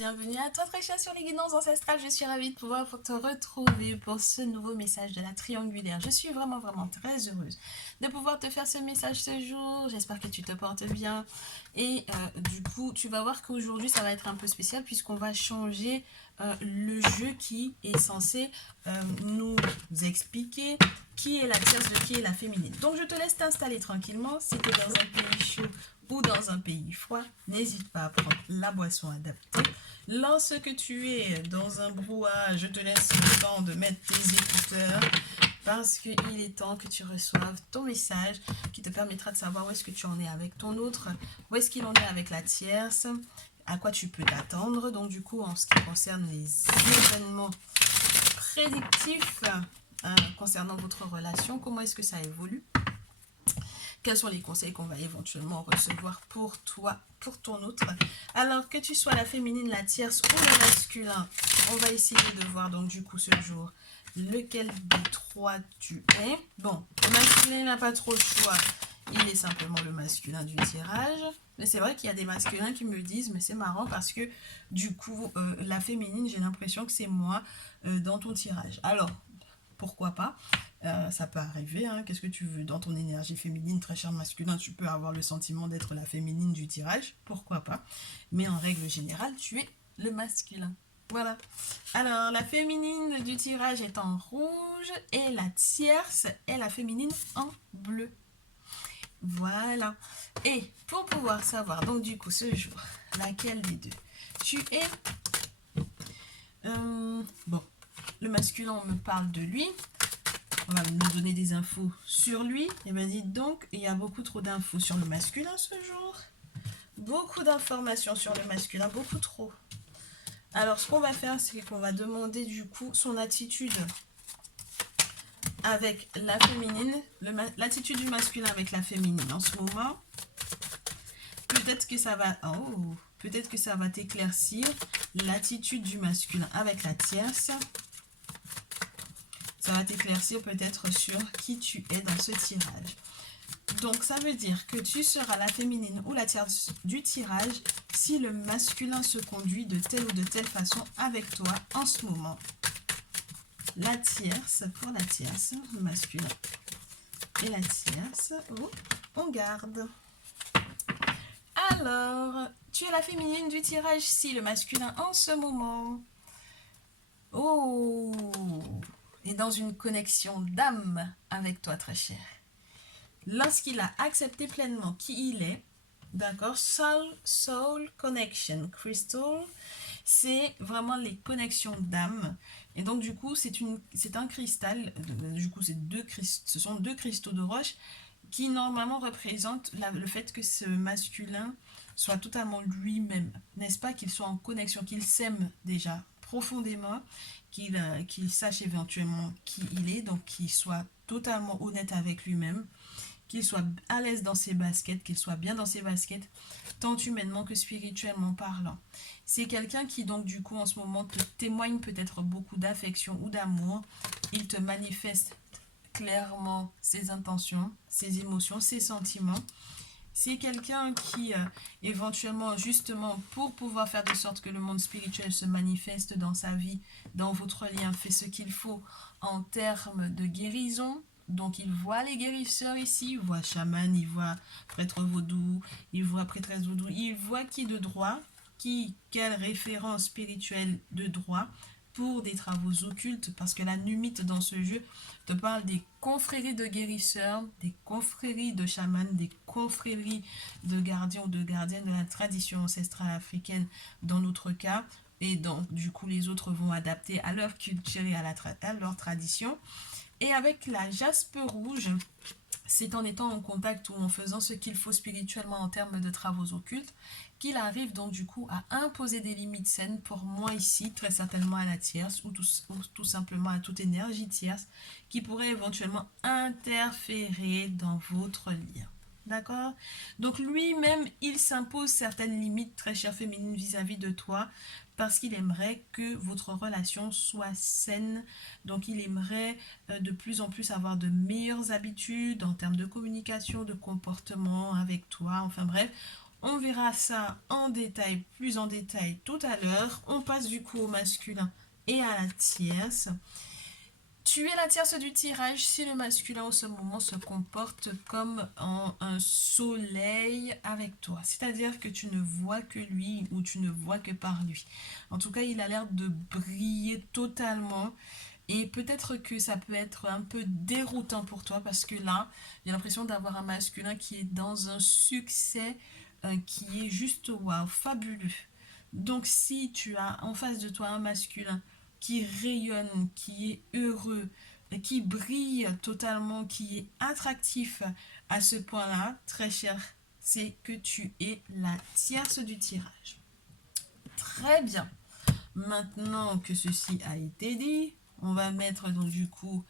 bienvenue à toi très cher sur les guidances ancestrales. Je suis ravie de pouvoir te retrouver pour ce nouveau message de la triangulaire. Je suis vraiment très heureuse de pouvoir te faire ce message ce jour. J'espère que tu te portes bien. Et du coup, tu vas voir qu'aujourd'hui, ça va être un peu spécial puisqu'on va changer le jeu qui est censé nous expliquer qui est la tierce de qui est la féminine. Donc, je te laisse t'installer tranquillement. Si tu es dans un pays chaud ou dans un pays froid, n'hésite pas à prendre la boisson adaptée. Lorsque tu es dans un brouhaha, je te laisse le temps de mettre tes écouteurs parce qu'il est temps que tu reçoives ton message qui te permettra de savoir où est-ce que tu en es avec ton autre, où est-ce qu'il en est avec la tierce, à quoi tu peux t'attendre. Donc du coup, en ce qui concerne les événements prédictifs concernant votre relation, comment est-ce que ça évolue, quels sont les conseils qu'on va éventuellement recevoir pour toi, pour ton autre. Alors que tu sois la féminine, la tierce ou le masculin, on va essayer de voir donc du coup ce jour lequel des trois tu es. Bon, le masculin n'a pas trop le choix, il est simplement le masculin du tirage. Mais c'est vrai qu'il y a des masculins qui me disent, mais c'est marrant parce que du coup, la féminine, j'ai l'impression que c'est moi dans ton tirage. Alors, pourquoi pas, ça peut arriver, hein. Qu'est-ce que tu veux dans ton énergie féminine, très cher masculin, tu peux avoir le sentiment d'être la féminine du tirage, pourquoi pas, mais en règle générale, tu es le masculin. Voilà. Alors, la féminine du tirage est en rouge et la tierce est la féminine en bleu. Voilà. Et pour pouvoir savoir, donc du coup, ce jour, laquelle des deux tu es, bon, le masculin, on me parle de lui. On va nous donner des infos sur lui. Et bien dites donc, il y a beaucoup trop d'infos sur le masculin ce jour. Beaucoup d'informations sur le masculin, beaucoup trop. Alors ce qu'on va faire, c'est qu'on va demander du coup son attitude avec la féminine, l'attitude du masculin avec la féminine en ce moment. Peut-être que ça va, peut-être que ça va t'éclaircir l'attitude du masculin avec la tierce. Ça va t'éclaircir peut-être sur qui tu es dans ce tirage. Donc, ça veut dire que tu seras la féminine ou la tierce du tirage si le masculin se conduit de telle ou de telle façon avec toi en ce moment. La tierce, pour la tierce, le masculin et la tierce, on garde. Alors, tu es la féminine du tirage si le masculin en ce moment. Est dans une connexion d'âme avec toi, très cher. Lorsqu'il a accepté pleinement qui il est, d'accord, soul connection, crystal, c'est vraiment les connexions d'âme. Et donc du coup, c'est un cristal, du coup ce sont deux cristaux de roche qui normalement représentent le fait que ce masculin soit totalement lui-même, n'est-ce pas, qu'il soit en connexion, qu'il s'aime déjà profondément, qu'il sache éventuellement qui il est, donc qu'il soit totalement honnête avec lui-même, qu'il soit à l'aise dans ses baskets, qu'il soit bien dans ses baskets, tant humainement que spirituellement parlant. C'est quelqu'un qui donc du coup en ce moment te témoigne peut-être beaucoup d'affection ou d'amour. Il te manifeste clairement ses intentions, ses émotions, ses sentiments. C'est quelqu'un qui, éventuellement, justement, pour pouvoir faire de sorte que le monde spirituel se manifeste dans sa vie, dans votre lien, fait ce qu'il faut en termes de guérison. Donc, il voit les guérisseurs ici, il voit chaman, il voit prêtre vaudou, il voit prêtresse vaudou, il voit qui de droit, quelle référence spirituelle de droit pour des travaux occultes, parce que la numite dans ce jeu te parle des confréries de guérisseurs, des confréries de chamans, des confréries de gardiens ou de gardiennes de la tradition ancestrale africaine dans notre cas, et donc du coup les autres vont adapter à leur culture et à leur tradition. Et avec la jaspe rouge, c'est en étant en contact ou en faisant ce qu'il faut spirituellement en termes de travaux occultes qu'il arrive donc du coup à imposer des limites saines pour moi ici, très certainement à la tierce ou tout simplement à toute énergie tierce qui pourrait éventuellement interférer dans votre lien. D'accord? Donc lui-même, il s'impose certaines limites, très chère féminine, vis-à-vis de toi, parce qu'il aimerait que votre relation soit saine. Donc il aimerait de plus en plus avoir de meilleures habitudes en termes de communication, de comportement avec toi, enfin bref, On verra ça en détail, plus en détail tout à l'heure. On passe du coup au masculin et à la tierce. Tu es la tierce du tirage si le masculin en ce moment se comporte comme un soleil avec toi. C'est-à-dire que tu ne vois que lui ou tu ne vois que par lui. En tout cas, il a l'air de briller totalement. Et peut-être que ça peut être un peu déroutant pour toi parce que là, j'ai l'impression d'avoir un masculin qui est dans un succès qui est juste waouh, fabuleux. Donc si tu as en face de toi un masculin qui rayonne, qui est heureux, qui brille totalement, qui est attractif à ce point-là, très cher, c'est que tu es la tierce du tirage. Très bien. Maintenant que ceci a été dit, on va mettre donc du coup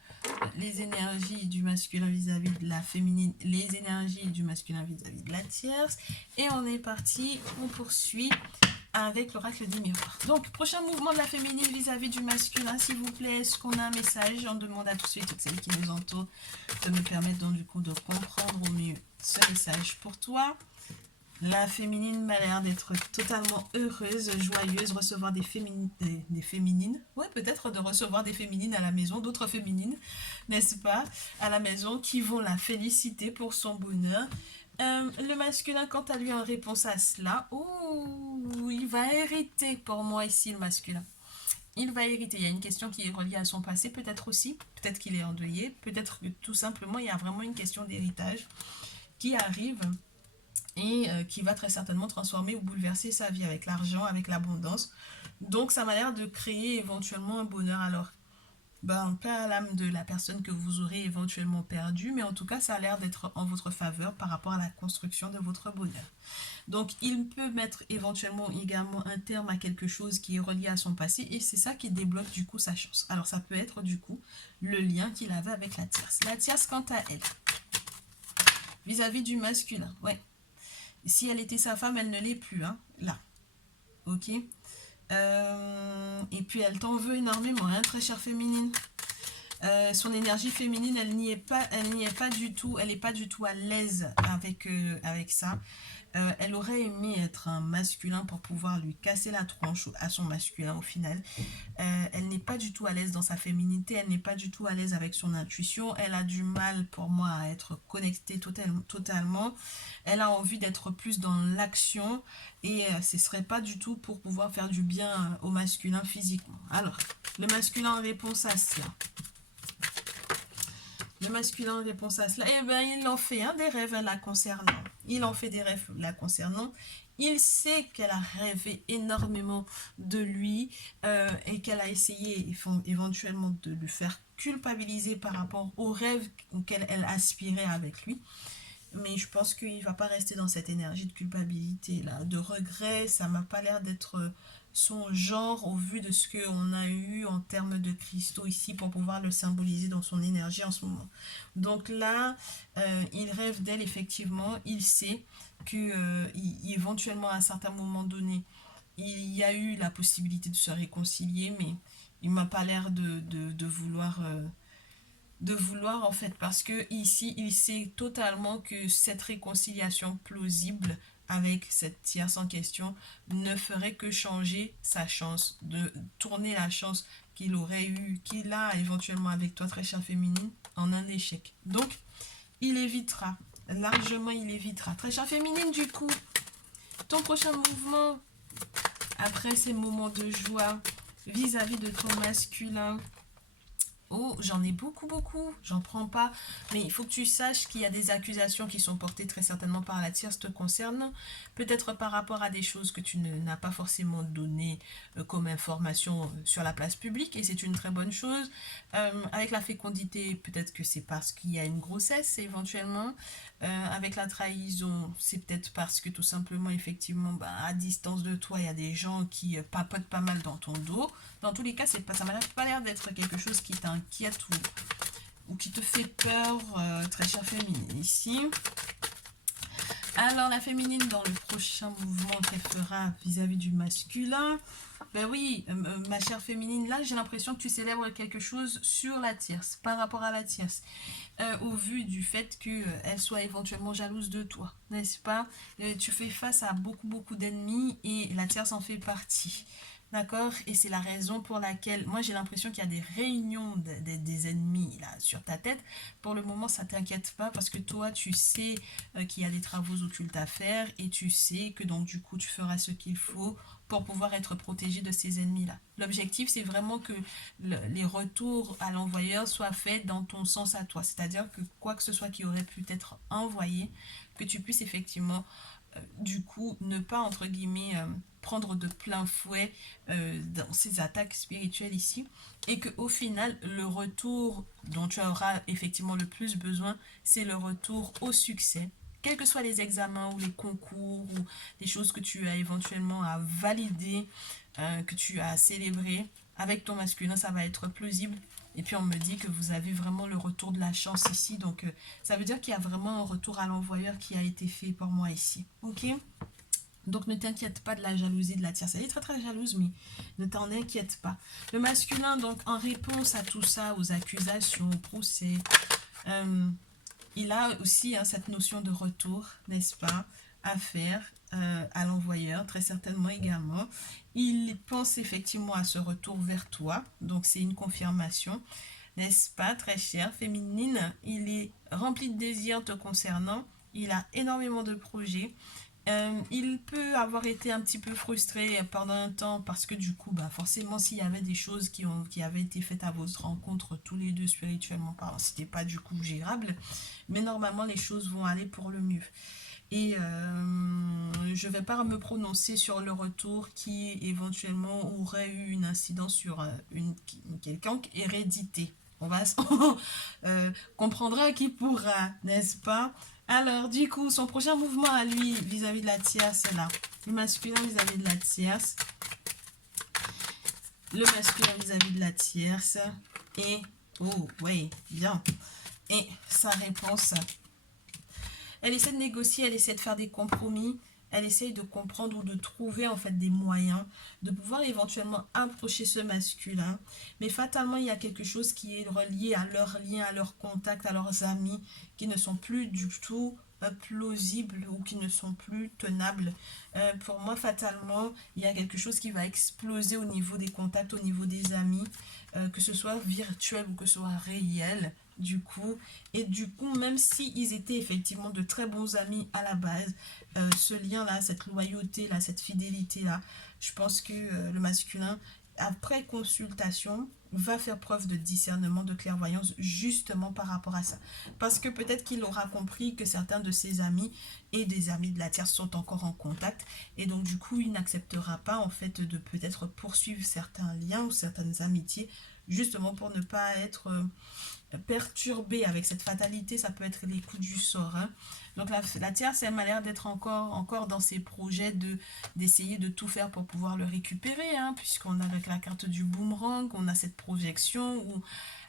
les énergies du masculin vis-à-vis de la féminine, les énergies du masculin vis-à-vis de la tierce. Et on est parti, on poursuit avec l'oracle des miroirs. Donc, prochain mouvement de la féminine vis-à-vis du masculin, s'il vous plaît. Est-ce qu'on a un message? On demande à tous et toutes celles qui nous entourent de nous permettre donc du coup de comprendre au mieux ce message pour toi. La féminine m'a l'air d'être totalement heureuse, joyeuse, recevoir des féminines. Ouais, peut-être de recevoir des féminines à la maison, d'autres féminines, n'est-ce pas, à la maison, qui vont la féliciter pour son bonheur. Le masculin, quant à lui, en réponse à cela, il va hériter pour moi ici, le masculin. Il va hériter. Il y a une question qui est reliée à son passé, peut-être aussi. Peut-être qu'il est endeuillé. Peut-être que tout simplement, il y a vraiment une question d'héritage qui arrive et qui va très certainement transformer ou bouleverser sa vie avec l'argent, avec l'abondance. Donc, ça m'a l'air de créer éventuellement un bonheur. Alors, pas à l'âme de la personne que vous aurez éventuellement perdue, mais en tout cas, ça a l'air d'être en votre faveur par rapport à la construction de votre bonheur. Donc, il peut mettre éventuellement également un terme à quelque chose qui est relié à son passé, et c'est ça qui débloque du coup sa chance. Alors, ça peut être du coup le lien qu'il avait avec la tierce. La tierce, quant à elle, vis-à-vis du masculin, ouais. Si elle était sa femme, elle ne l'est plus, hein, là. Ok. Et puis elle t'en veut énormément, hein, très chère féminine. Son énergie féminine, elle n'y est pas du tout, elle n'est pas du tout à l'aise avec ça. Elle aurait aimé être un masculin pour pouvoir lui casser la tronche à son masculin au final. Elle n'est pas du tout à l'aise dans sa féminité, elle n'est pas du tout à l'aise avec son intuition, elle a du mal pour moi à être connectée totalement. Elle a envie d'être plus dans l'action et ce ne serait pas du tout pour pouvoir faire du bien au masculin physiquement. Alors, le masculin en réponse à cela. Le masculin en réponse à cela, eh bien, il en fait des rêves la concernant. Il en fait des rêves la concernant. Il sait qu'elle a rêvé énormément de lui et qu'elle a essayé éventuellement de le faire culpabiliser par rapport aux rêves auxquels elle aspirait avec lui. Mais je pense qu'il ne va pas rester dans cette énergie de culpabilité, là, de regret. Ça m'a pas l'air d'être son genre au vu de ce qu'on a eu en termes de cristaux ici pour pouvoir le symboliser dans son énergie en ce moment. Donc là, il rêve d'elle effectivement. Il sait que éventuellement à un certain moment donné, il y a eu la possibilité de se réconcilier, mais il m'a pas l'air de vouloir en fait, parce que ici il sait totalement que cette réconciliation plausible avec cette tierce en question ne ferait que changer sa chance, de tourner la chance qu'il aurait eu, qu'il a éventuellement avec toi, très chère féminine, en un échec. Donc il évitera, largement il évitera. Très chère féminine, du coup, ton prochain mouvement après ces moments de joie vis-à-vis de ton masculin. Oh, j'en ai beaucoup, j'en prends pas. Mais il faut que tu saches qu'il y a des accusations qui sont portées très certainement par la tierce te concernant. Peut-être par rapport à des choses que tu n'as pas forcément données comme information sur la place publique. Et c'est une très bonne chose. Avec la fécondité, peut-être que c'est parce qu'il y a une grossesse éventuellement. Avec la trahison, c'est peut-être parce que tout simplement, effectivement, à distance de toi, il y a des gens qui papotent pas mal dans ton dos. Dans tous les cas, ça m'a pas l'air d'être quelque chose qui t'inquiète ou qui te fait peur, très chère féminine. Ici, Alors, la féminine, dans le prochain mouvement qu'elle fera vis-à-vis du masculin, ben oui, ma chère féminine, là, j'ai l'impression que tu célèbres quelque chose sur la tierce, par rapport à la tierce, au vu du fait qu'elle soit éventuellement jalouse de toi, n'est-ce pas? Tu fais face à beaucoup, beaucoup d'ennemis et la tierce en fait partie. D'accord? Et c'est la raison pour laquelle, moi j'ai l'impression qu'il y a des réunions des ennemis là sur ta tête. Pour le moment, ça t'inquiète pas parce que toi, tu sais qu'il y a des travaux occultes à faire et tu sais que donc du coup, tu feras ce qu'il faut pour pouvoir être protégé de ces ennemis-là. L'objectif, c'est vraiment que les retours à l'envoyeur soient faits dans ton sens à toi. C'est-à-dire que quoi que ce soit qui aurait pu être envoyé, que tu puisses effectivement du coup, ne pas, entre guillemets, prendre de plein fouet dans ces attaques spirituelles ici, et que au final, le retour dont tu auras effectivement le plus besoin, c'est le retour au succès. Quels que soient les examens ou les concours ou les choses que tu as éventuellement à valider, que tu as célébré, avec ton masculin, ça va être plausible. Et puis on me dit que vous avez vraiment le retour de la chance ici. Donc ça veut dire qu'il y a vraiment un retour à l'envoyeur qui a été fait pour moi ici. Ok? Donc ne t'inquiète pas de la jalousie de la tierce. Elle est très très jalouse, mais ne t'en inquiète pas. Le masculin, donc en réponse à tout ça, aux accusations, au procès, il a aussi cette notion de retour, n'est-ce pas, à faire à l'envoyeur, très certainement également. Il pense effectivement à ce retour vers toi, donc c'est une confirmation, n'est-ce pas, très chère féminine. Il est rempli de désirs te concernant, il a énormément de projets. Il peut avoir été un petit peu frustré pendant un temps parce que du coup, forcément, s'il y avait des choses qui avaient été faites à votre rencontre, tous les deux spirituellement parlant, c'était pas du coup gérable. Mais normalement, les choses vont aller pour le mieux. Et je ne vais pas me prononcer sur le retour qui éventuellement aurait eu une incidence sur une quelconque hérédité. On va comprendra qui pourra, n'est-ce pas? Alors, du coup, son prochain mouvement à lui vis-à-vis de la tierce, là. Le masculin vis-à-vis de la tierce. Le masculin vis-à-vis de la tierce. Et, oh, oui, bien. Et sa réponse. Elle essaie de négocier, elle essaie de faire des compromis. Elle essaye de comprendre ou de trouver en fait des moyens de pouvoir éventuellement approcher ce masculin. Mais fatalement, il y a quelque chose qui est relié à leur lien, à leur contact, à leurs amis, qui ne sont plus du tout plausibles ou qui ne sont plus tenables. Pour moi, fatalement, il y a quelque chose qui va exploser au niveau des contacts, au niveau des amis, que ce soit virtuel ou que ce soit réel du coup. Et du coup, même s'ils étaient effectivement de très bons amis à la base, ce lien-là, cette loyauté-là, cette fidélité-là, je pense que le masculin, après consultation, va faire preuve de discernement, de clairvoyance, justement par rapport à ça. Parce que peut-être qu'il aura compris que certains de ses amis et des amis de la tierce sont encore en contact. Et donc, du coup, il n'acceptera pas, en fait, de peut-être poursuivre certains liens ou certaines amitiés, justement pour ne pas être perturbé avec cette fatalité. Ça peut être les coups du sort, hein. Donc la tierce, elle m'a l'air d'être encore dans ses projets d'essayer de tout faire pour pouvoir le récupérer, hein, puisqu'on a avec la carte du boomerang, on a cette projection où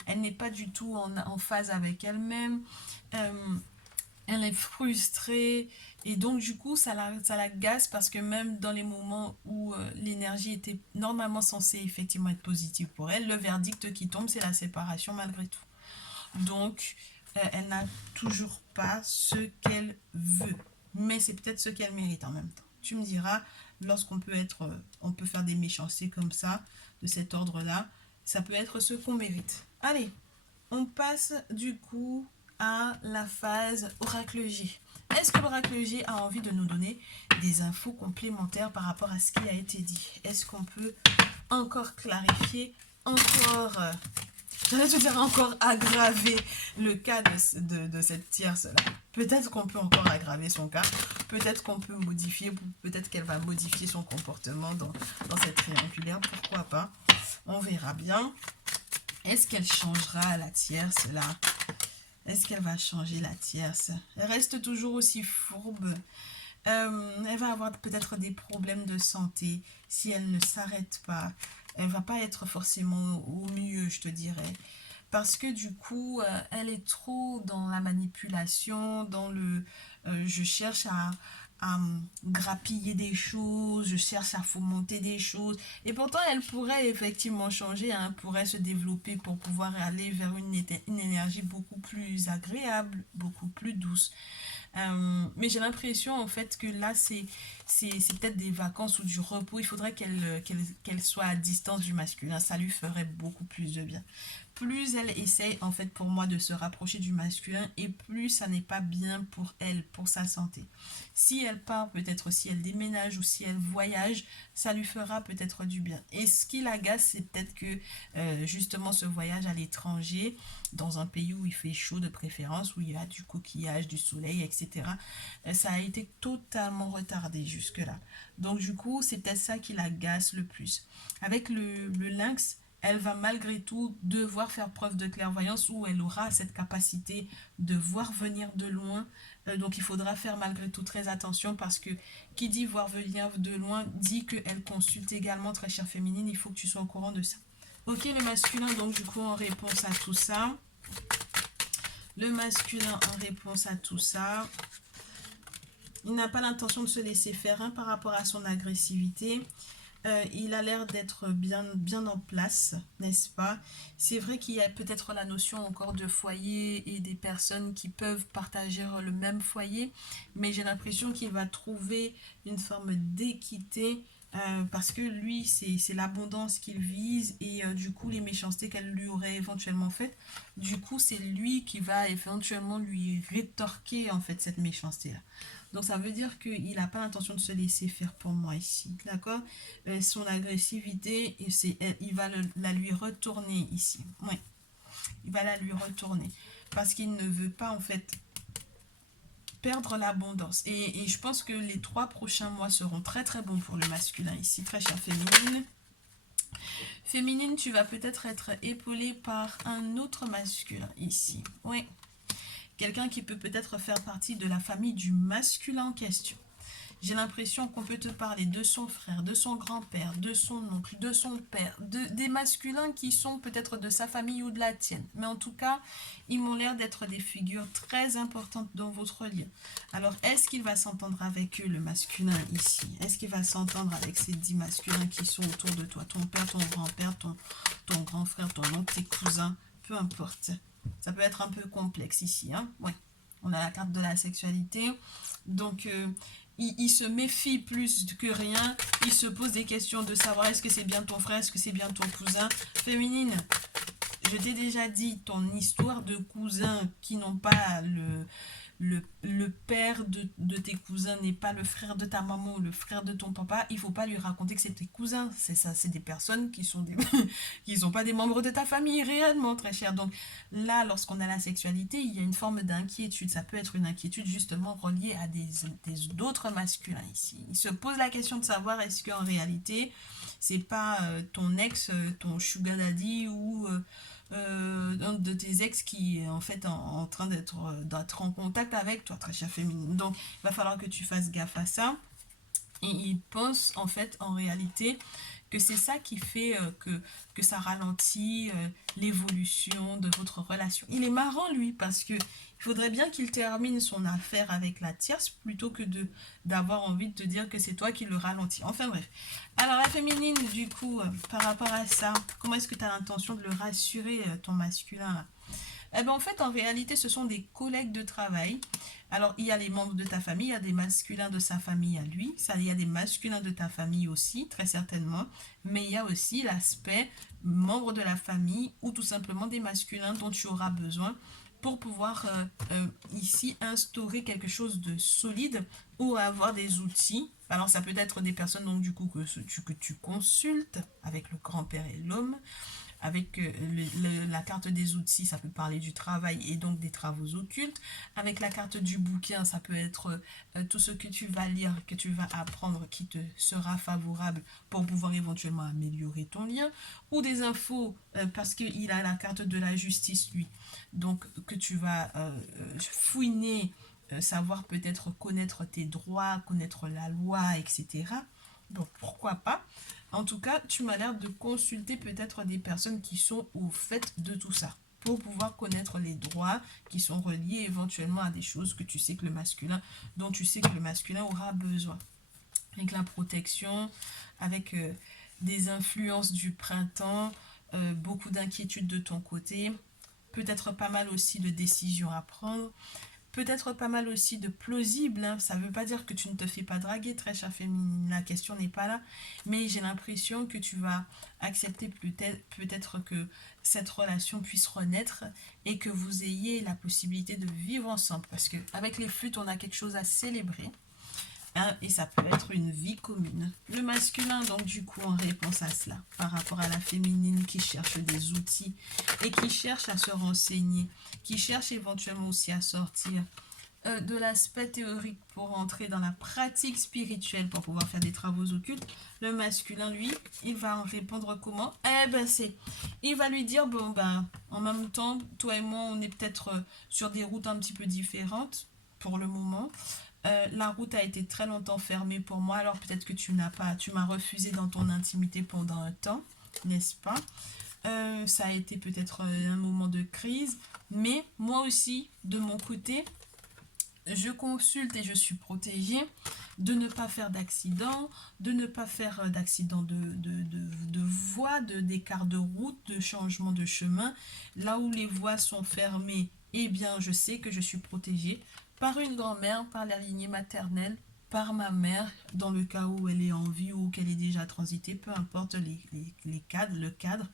elle n'est pas du tout en phase avec elle-même. Elle est frustrée et donc du coup ça la gaze parce que même dans les moments où l'énergie était normalement censée effectivement être positive pour elle, le verdict qui tombe, c'est la séparation malgré tout. Donc, elle n'a toujours pas ce qu'elle veut. Mais c'est peut-être ce qu'elle mérite en même temps. Tu me diras, lorsqu'on peut être, on peut faire des méchancetés comme ça, de cet ordre-là, ça peut être ce qu'on mérite. Allez, on passe du coup à la phase Oracle G. Est-ce que l'Oracle G a envie de nous donner des infos complémentaires par rapport à ce qui a été dit? Est-ce qu'on peut encore clarifier, encore j'allais te dire encore aggraver le cas de cette tierce-là. Peut-être qu'on peut encore aggraver son cas. Peut-être qu'on peut modifier. Peut-être qu'elle va modifier son comportement dans cette triangulaire. Pourquoi pas? On verra bien. Est-ce qu'elle changera la tierce là? Est-ce qu'elle va changer la tierce? Elle reste toujours aussi fourbe. Elle va avoir peut-être des problèmes de santé si elle ne s'arrête pas. Elle va pas être forcément au mieux, je te dirais. Parce que du coup, elle est trop dans la manipulation, dans je cherche à grappiller des choses, je cherche à fomenter des choses. Et pourtant, elle pourrait effectivement changer, hein, pourrait se développer pour pouvoir aller vers une énergie beaucoup plus agréable, beaucoup plus douce. Mais j'ai l'impression en fait que là c'est peut-être des vacances ou du repos. Il faudrait qu'elle soit à distance du masculin. Ça lui ferait beaucoup plus de bien. Plus elle essaye en fait pour moi de se rapprocher du masculin et plus ça n'est pas bien pour elle, pour sa santé. Si elle part, peut-être si elle déménage ou si elle voyage, ça lui fera peut-être du bien. Et ce qui l'agace, c'est peut-être que justement ce voyage à l'étranger, dans un pays où il fait chaud de préférence, où il y a du coquillage, du soleil, etc., ça a été totalement retardé jusque-là. Donc du coup, c'est peut-être ça qui l'agace le plus. Avec le lynx, elle va malgré tout devoir faire preuve de clairvoyance où elle aura cette capacité de voir venir de loin. Donc il faudra faire malgré tout très attention parce que qui dit voir venir de loin dit qu'elle consulte également, très chère féminine, il faut que tu sois au courant de ça. Ok, le masculin, donc du coup en réponse à tout ça, le masculin en réponse à tout ça, il n'a pas l'intention de se laisser faire, hein, par rapport à son agressivité. Il a l'air d'être bien en place, n'est-ce pas? C'est vrai qu'il y a peut-être la notion encore de foyer et des personnes qui peuvent partager le même foyer, mais j'ai l'impression qu'il va trouver une forme d'équité parce que lui, c'est l'abondance qu'il vise et du coup, les méchancetés qu'elle lui aurait éventuellement faites, du coup, c'est lui qui va éventuellement lui rétorquer en fait cette méchanceté-là. Donc ça veut dire qu'il n'a pas l'intention de se laisser faire pour moi ici, d'accord? Son agressivité, il va la lui retourner ici. Oui, il va la lui retourner. Parce qu'il ne veut pas en fait perdre l'abondance. Et je pense que les 3 prochains mois seront très très bons pour le masculin ici, très chère féminine. Féminine, tu vas peut-être être épaulée par un autre masculin ici. Oui. Quelqu'un qui peut peut-être faire partie de la famille du masculin en question. J'ai l'impression qu'on peut te parler de son frère, de son grand-père, de son oncle, de son père, des masculins qui sont peut-être de sa famille ou de la tienne. Mais en tout cas, ils m'ont l'air d'être des figures très importantes dans votre lien. Alors, est-ce qu'il va s'entendre avec eux, le masculin ici? Est-ce qu'il va s'entendre avec ces 10 masculins qui sont autour de toi? Ton père, ton grand-père, ton grand frère, ton oncle, tes cousins, peu importe. Ça peut être un peu complexe ici, hein? Ouais. On a la carte de la sexualité. Donc, il se méfie plus que rien. Il se pose des questions de savoir est-ce que c'est bien ton frère, est-ce que c'est bien ton cousin. Féminine, je t'ai déjà dit, ton histoire de cousins qui n'ont pas le père de tes cousins n'est pas le frère de ta maman ou le frère de ton papa, il faut pas lui raconter que c'est tes cousins. C'est ça, c'est des personnes qui sont qui sont pas des membres de ta famille réellement, très cher. Donc là, lorsqu'on a la sexualité, il y a une forme d'inquiétude. Ça peut être une inquiétude justement reliée à d'autres masculins ici. Il se pose la question de savoir est-ce qu'en réalité, c'est pas ton ex, ton sugar daddy ou un de tes ex qui est en fait en train d'être en contact avec toi, très chère féminine. Donc, il va falloir que tu fasses gaffe à ça. Et il pense en fait en réalité que c'est ça qui fait que ça ralentit l'évolution de votre relation. Il est marrant lui parce que il faudrait bien qu'il termine son affaire avec la tierce plutôt que d'avoir envie de te dire que c'est toi qui le ralentis. Enfin bref. Alors la féminine du coup par rapport à ça, comment est-ce que tu as l'intention de le rassurer ton masculin là? Eh bien, en fait, en réalité, ce sont des collègues de travail. Alors, il y a les membres de ta famille, il y a des masculins de sa famille à lui, ça, il y a des masculins de ta famille aussi, très certainement, mais il y a aussi l'aspect membre de la famille ou tout simplement des masculins dont tu auras besoin pour pouvoir ici instaurer quelque chose de solide ou avoir des outils. Alors, ça peut être des personnes donc du coup que tu consultes avec le grand-père et l'homme. Avec la carte des outils, ça peut parler du travail et donc des travaux occultes. Avec la carte du bouquin, ça peut être tout ce que tu vas lire, que tu vas apprendre, qui te sera favorable pour pouvoir éventuellement améliorer ton lien. Ou des infos, parce qu'il a la carte de la justice, lui. Donc, que tu vas fouiner, savoir peut-être connaître tes droits, connaître la loi, etc. Donc, pourquoi pas? En tout cas, tu m'as l'air de consulter peut-être des personnes qui sont au fait de tout ça. pour pouvoir connaître les droits qui sont reliés éventuellement à des choses que tu sais que le masculin, dont tu sais que le masculin aura besoin. Avec la protection, avec des influences du printemps, beaucoup d'inquiétudes de ton côté, peut-être pas mal aussi de décisions à prendre, peut-être pas mal aussi de plausible, hein. Ça ne veut pas dire que tu ne te fais pas draguer, très chère féminine, la question n'est pas là, mais j'ai l'impression que tu vas accepter peut-être que cette relation puisse renaître et que vous ayez la possibilité de vivre ensemble, parce qu'avec les flûtes, on a quelque chose à célébrer. Hein, et ça peut être une vie commune. Le masculin, donc du coup, en réponse à cela, par rapport à la féminine qui cherche des outils et qui cherche à se renseigner, qui cherche éventuellement aussi à sortir de l'aspect théorique pour entrer dans la pratique spirituelle pour pouvoir faire des travaux occultes, le masculin, lui, il va en répondre comment? Eh ben il va lui dire, bon ben, en même temps, toi et moi, on est peut-être sur des routes un petit peu différentes pour le moment. La route a été très longtemps fermée pour moi, alors peut-être que tu m'as refusé dans ton intimité pendant un temps, n'est-ce pas? Ça a été peut-être un moment de crise, mais moi aussi, de mon côté, je consulte et je suis protégée de ne pas faire d'accident, de ne pas faire d'accident de voie, d'écart de route, de changement de chemin. Là où les voies sont fermées, eh bien, je sais que je suis protégée par une grand-mère, par la lignée maternelle, par ma mère, dans le cas où elle est en vie ou qu'elle est déjà transitée, peu importe les cadres, le cadre,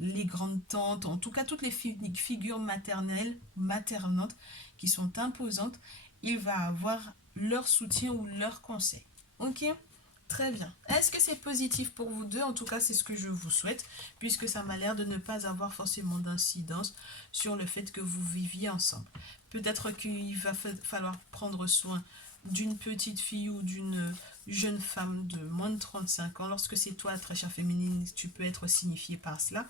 les grandes tantes, en tout cas toutes les figures maternelles, maternantes qui sont imposantes, il va avoir leur soutien ou leur conseil. Ok? Très bien. Est-ce que c'est positif pour vous deux? En tout cas, c'est ce que je vous souhaite, puisque ça m'a l'air de ne pas avoir forcément d'incidence sur le fait que vous viviez ensemble. Peut-être qu'il va falloir prendre soin d'une petite fille ou d'une jeune femme de moins de 35 ans. Lorsque c'est toi, très chère féminine, tu peux être signifié par cela.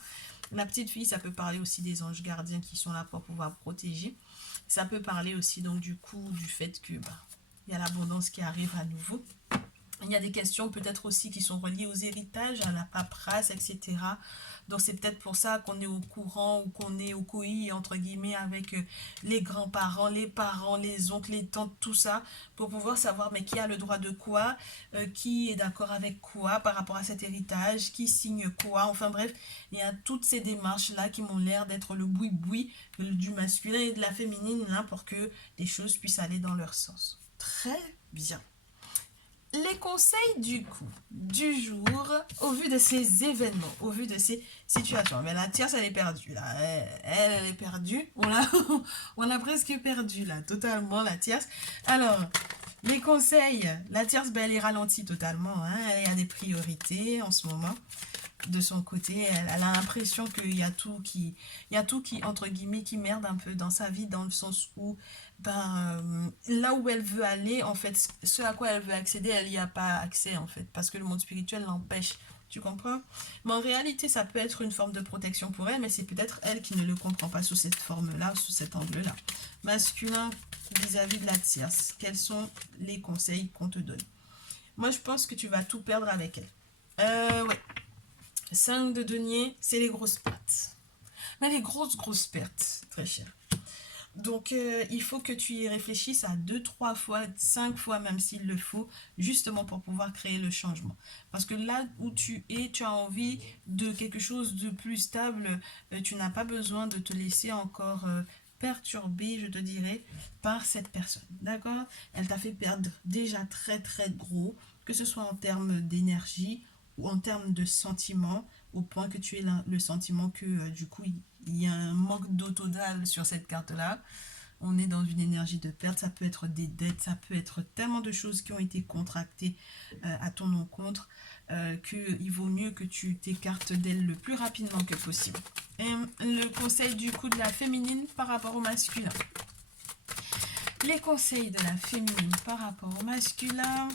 La petite fille, ça peut parler aussi des anges gardiens qui sont là pour pouvoir protéger. Ça peut parler aussi donc du coup du fait que il y a l'abondance qui arrive à nouveau. Il y a des questions peut-être aussi qui sont reliées aux héritages, à la paperasse, etc. Donc c'est peut-être pour ça qu'on est au courant ou qu'on est au coï, entre guillemets, avec les grands-parents, les parents, les oncles, les tantes, tout ça, pour pouvoir savoir mais qui a le droit de quoi, qui est d'accord avec quoi par rapport à cet héritage, qui signe quoi, enfin bref, il y a toutes ces démarches-là qui m'ont l'air d'être le boui-boui du masculin et de la féminine, là, pour que les choses puissent aller dans leur sens. Très bien. Les conseils du coup du jour au vu de ces événements, au vu de ces situations. Mais la tierce elle est perdue là, elle est perdue, on l'a presque perdue là, totalement la tierce. Alors les conseils, la tierce elle est ralentie totalement, hein, elle a des priorités en ce moment. De son côté, elle a l'impression qu'il y a tout qui, entre guillemets, qui merde un peu dans sa vie, dans le sens où, là où elle veut aller, en fait, ce à quoi elle veut accéder, elle n'y a pas accès, en fait, parce que le monde spirituel l'empêche. Tu comprends? Mais en réalité, ça peut être une forme de protection pour elle, mais c'est peut-être elle qui ne le comprend pas sous cette forme-là, sous cet angle-là. Masculin vis-à-vis de la tierce, quels sont les conseils qu'on te donne? Moi, je pense que tu vas tout perdre avec elle. Ouais. 5 de denier, c'est les grosses pertes. Mais les grosses pertes, très cher. Donc, il faut que tu y réfléchisses à 2, 3 fois, 5 fois même s'il le faut, justement pour pouvoir créer le changement. Parce que là où tu es, tu as envie de quelque chose de plus stable. Tu n'as pas besoin de te laisser encore perturber, je te dirais, par cette personne. D'accord? Elle t'a fait perdre déjà très très gros, que ce soit en termes d'énergie ou en termes de sentiments, au point que tu aies le sentiment que du coup il y a un manque d'autodal sur cette carte-là. On est dans une énergie de perte, ça peut être des dettes, ça peut être tellement de choses qui ont été contractées à ton encontre qu'il vaut mieux que tu t'écartes d'elle le plus rapidement que possible. Et le conseil du coup de la féminine par rapport au masculin. Les conseils de la féminine par rapport au masculin.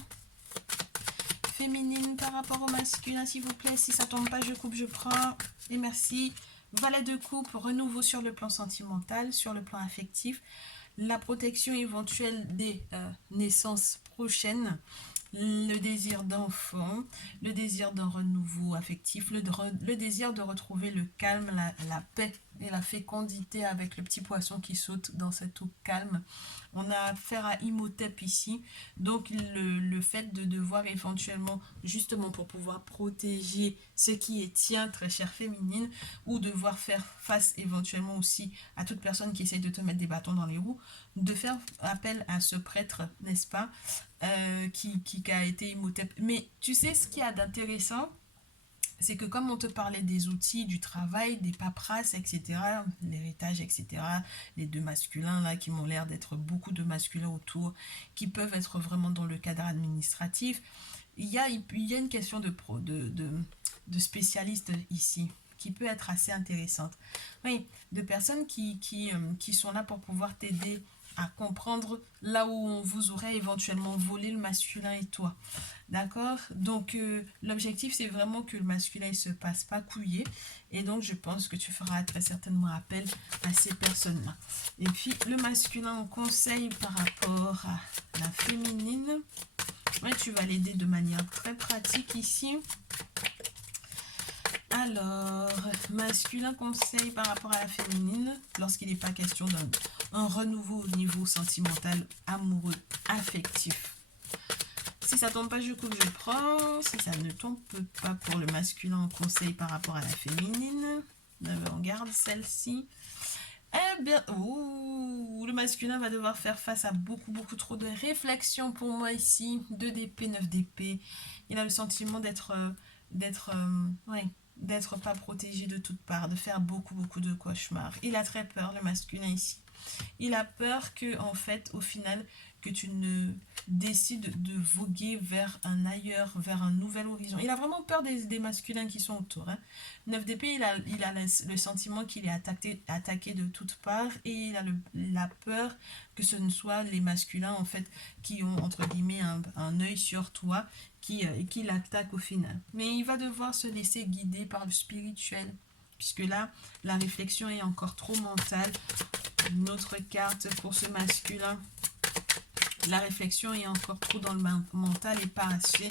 Féminine par rapport au masculin, s'il vous plaît. Si ça tombe pas, je coupe, je prends. Et merci. Valet de coupe, renouveau sur le plan sentimental, sur le plan affectif. La protection éventuelle des naissances prochaines. le désir d'enfant, le désir d'un renouveau affectif, le désir de retrouver le calme, la paix et la fécondité avec le petit poisson qui saute dans cette eau calme. On a affaire à Imhotep ici, donc le fait de devoir éventuellement, justement pour pouvoir protéger ce qui est tien, très chère féminine, ou devoir faire face éventuellement aussi à toute personne qui essaye de te mettre des bâtons dans les roues, de faire appel à ce prêtre, n'est-ce pas, qui a été Imhotep. Mais tu sais ce qu'il y a d'intéressant, c'est que comme on te parlait des outils, du travail, des paperasses, etc., l'héritage, etc., les deux masculins là qui m'ont l'air d'être beaucoup de masculins autour, qui peuvent être vraiment dans le cadre administratif, il y a une question de spécialistes ici qui peut être assez intéressante. Oui, de personnes qui sont là pour pouvoir t'aider à comprendre là où on vous aurait éventuellement volé le masculin et toi. D'accord. Donc, l'objectif, c'est vraiment que le masculin ne se passe pas couillé. Et donc, je pense que tu feras très certainement appel à ces personnes-là. Et puis, le masculin en conseil par rapport à la féminine. Ouais, tu vas l'aider de manière très pratique ici. Alors, masculin conseil par rapport à la féminine, lorsqu'il n'est pas question d'un renouveau au niveau sentimental, amoureux, affectif. Si ça tombe pas, je coupe, je prends. Si ça ne tombe pas pour le masculin en conseil par rapport à la féminine, on garde celle-ci. Eh bien, le masculin va devoir faire face à beaucoup trop de réflexions pour moi ici. 2 d'épée, 9 d'épée. Il a le sentiment d'être pas protégé de toutes parts, de faire beaucoup de cauchemars. Il a très peur, le masculin ici. Il a peur que, en fait, au final, que tu ne décides de voguer vers un ailleurs, vers un nouvel horizon. Il a vraiment peur des masculins qui sont autour. 9 d'épée, il a le sentiment qu'il est attaqué de toutes parts et il a peur que ce ne soit les masculins, en fait, qui ont, entre guillemets, un œil sur toi, qui l'attaquent au final. Mais il va devoir se laisser guider par le spirituel, puisque là, la réflexion est encore trop mentale. Une autre carte pour ce masculin. La réflexion est encore trop dans le mental et pas assez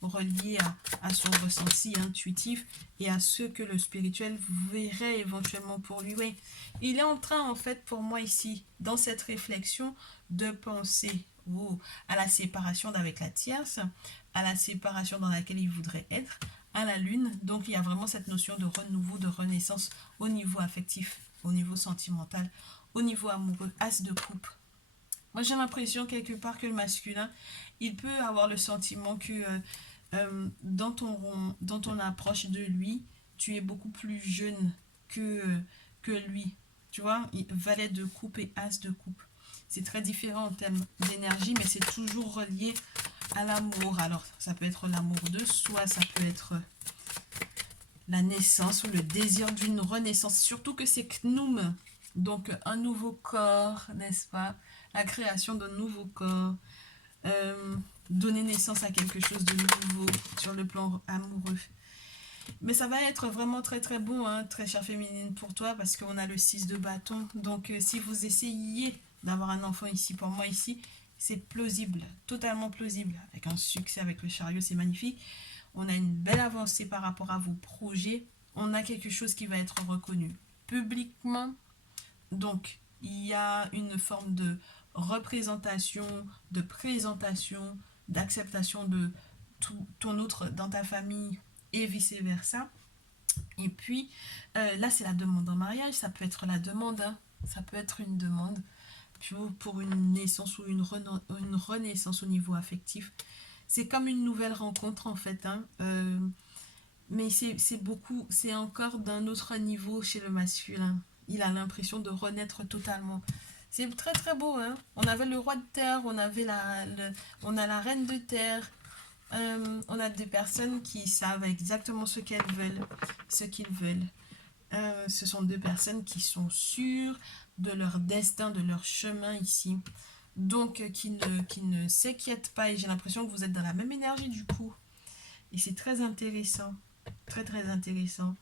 reliée à son ressenti intuitif et à ce que le spirituel verrait éventuellement pour lui. Oui, il est en train, en fait, pour moi ici, dans cette réflexion, de penser à la séparation d'avec la tierce, à la séparation dans laquelle il voudrait être, à la lune. Donc, il y a vraiment cette notion de renouveau, de renaissance au niveau affectif, au niveau sentimental, au niveau amoureux, as de coupe. Moi, j'ai l'impression quelque part que le masculin, il peut avoir le sentiment que dans ton approche de lui, tu es beaucoup plus jeune que lui. Tu vois, valet de coupe et as de coupe. C'est très différent en termes d'énergie, mais c'est toujours relié à l'amour. Alors, ça peut être l'amour de soi, ça peut être la naissance ou le désir d'une renaissance. Surtout que c'est Knum, donc un nouveau corps, n'est-ce pas? La création d'un nouveau corps, donner naissance à quelque chose de nouveau sur le plan amoureux. Mais ça va être vraiment très bon, hein, très chère féminine pour toi, parce qu'on a le 6 de bâton. Donc si vous essayez d'avoir un enfant ici, pour moi ici, c'est plausible, totalement plausible. Avec un succès avec le chariot, c'est magnifique. On a une belle avancée par rapport à vos projets. On a quelque chose qui va être reconnu publiquement. Donc, il y a une forme de représentation, de présentation, d'acceptation de tout ton autre dans ta famille et vice-versa. Et puis, là, c'est la demande en mariage. Ça peut être la demande, hein. Ça peut être une demande pour une naissance ou une renaissance au niveau affectif. C'est comme une nouvelle rencontre, en fait, hein. Mais c'est encore d'un autre niveau chez le masculin. Il a l'impression de renaître totalement. C'est très beau, hein. On avait le roi de terre, on a la reine de terre. On a des personnes qui savent exactement ce qu'elles veulent, ce qu'ils veulent. Ce sont deux personnes qui sont sûres de leur destin, de leur chemin ici. Donc, qui ne s'inquiètent pas. Et j'ai l'impression que vous êtes dans la même énergie du coup. Et c'est très intéressant. Très intéressant.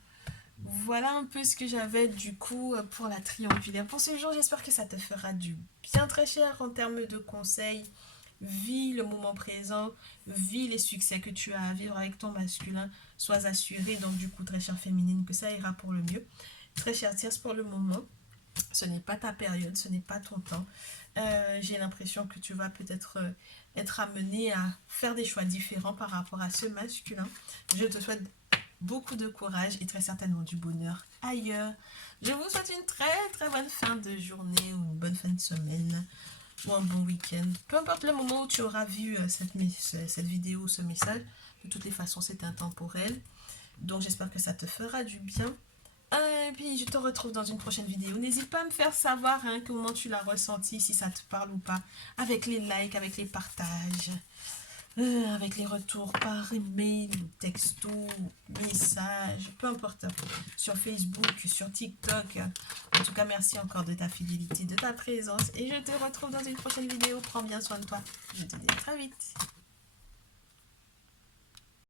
Voilà un peu ce que j'avais du coup pour la triangulaire. Pour ce jour, j'espère que ça te fera du bien très cher en termes de conseils vis le moment présent, vis les succès que tu as à vivre avec ton masculin, sois assuré, donc du coup, très chère féminine, que ça ira pour le mieux. Très chère tierce, pour le moment, ce n'est pas ta période, ce n'est pas ton temps. J'ai l'impression que tu vas peut-être être amené à faire des choix différents par rapport à ce masculin. Je te souhaite beaucoup de courage et très certainement du bonheur ailleurs. Je vous souhaite une très bonne fin de journée ou une bonne fin de semaine ou un bon week-end. Peu importe le moment où tu auras vu cette vidéo, ce message, de toutes les façons c'est intemporel. Donc j'espère que ça te fera du bien. Et puis je te retrouve dans une prochaine vidéo. N'hésite pas à me faire savoir comment tu l'as ressenti, si ça te parle ou pas, avec les likes, avec les partages, avec les retours par email, texto, message, peu importe, sur Facebook, sur TikTok. En tout cas, merci encore de ta fidélité, de ta présence, et je te retrouve dans une prochaine vidéo. Prends bien soin de toi. Je te dis à très vite.